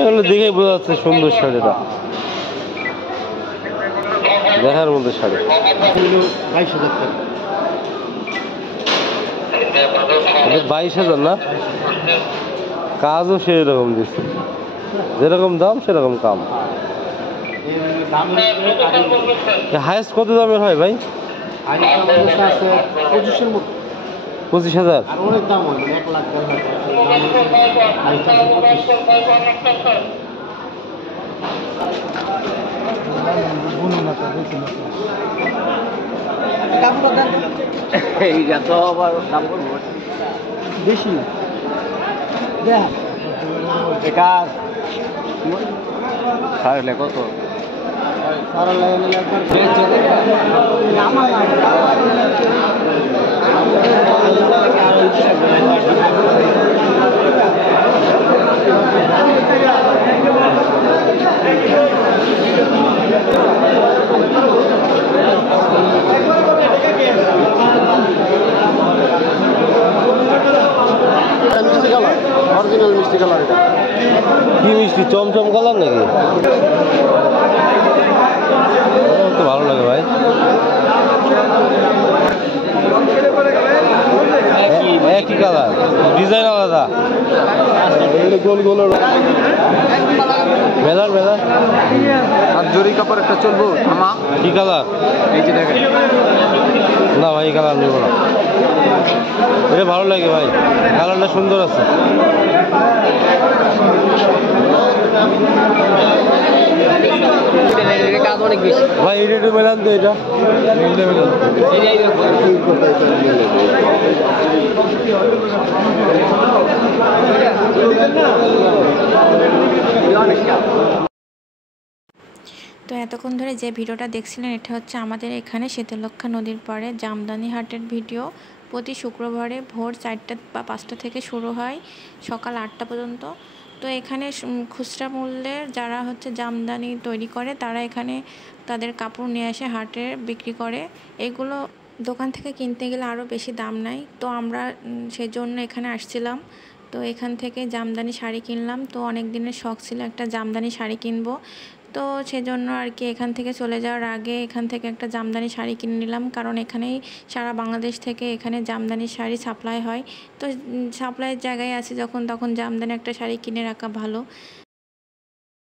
এগুলো দেখেই বোঝা যাচ্ছে সুন্দর শাড়িটা, দেখার মধ্যে শাড়ি। 22,000 টাকা। 22,000 না? কাজও সেই রকম দিচ্ছে, যেরকম দাম সেরকম কাম। হাইস্ট কত দামের হয় ভাই? 25,000 আর অনেক দাম হয়, 1 লাখ 1.5 লাখ তো আবার দাম বেশি। বেকার সারলে কত? সারলে অরিজিনাল মিষ্টি কালার। এটা কি মিষ্টি? চমচম কালার নাকি? তো ভালো লাগে ভাই। একই কালার, ডিজাইন আলাদা। গোল গোল মেলার মেলার আর জরি কাপড় একটা চলবো আমা। কি কালার? এই যে দেখেন। না ভাই এই কালার নেবো না, এটা ভালো লাগে ভাই, কালারটা সুন্দর আছে। অনেক বেশি ভাই এটা একটু মেলান তো, এটা তো এতক্ষণ ধরে যে ভিডিওটা দেখছিলেন এটা হচ্ছে আমাদের এখানে শীতলক্ষ্যা নদীর পাড়ে জামদানি হাটের ভিডিও। প্রতি শুক্রবারে ভোর 4টা বা 5টা থেকে শুরু হয় সকাল 8টা পর্যন্ত। তো এখানে খুচরা মূল্যে যারা হচ্ছে জামদানি তৈরি করে তারা এখানে তাদের কাপড় নিয়ে এসে হাটে বিক্রি করে। এগুলো দোকান থেকে কিনতে গেলে আরও বেশি দাম নেয়, তো আমরা সেজন্য এখানে আসছিলাম। তো এখান থেকে জামদানি শাড়ি কিনলাম। তো অনেক দিনের শখ ছিল একটা জামদানি শাড়ি কিনবো, তো সেজন্য আর কি এখান থেকে চলে যাওয়ার আগে এখান থেকে একটা জামদানি শাড়ি কিনে নিলাম, কারণ এখানেই সারা বাংলাদেশ থেকে এখানে জামদানি শাড়ি সাপ্লাই হয়। তো সাপ্লাইয়ের জায়গায় আছে যখন তখন জামদানি একটা শাড়ি কিনে রাখা ভালো।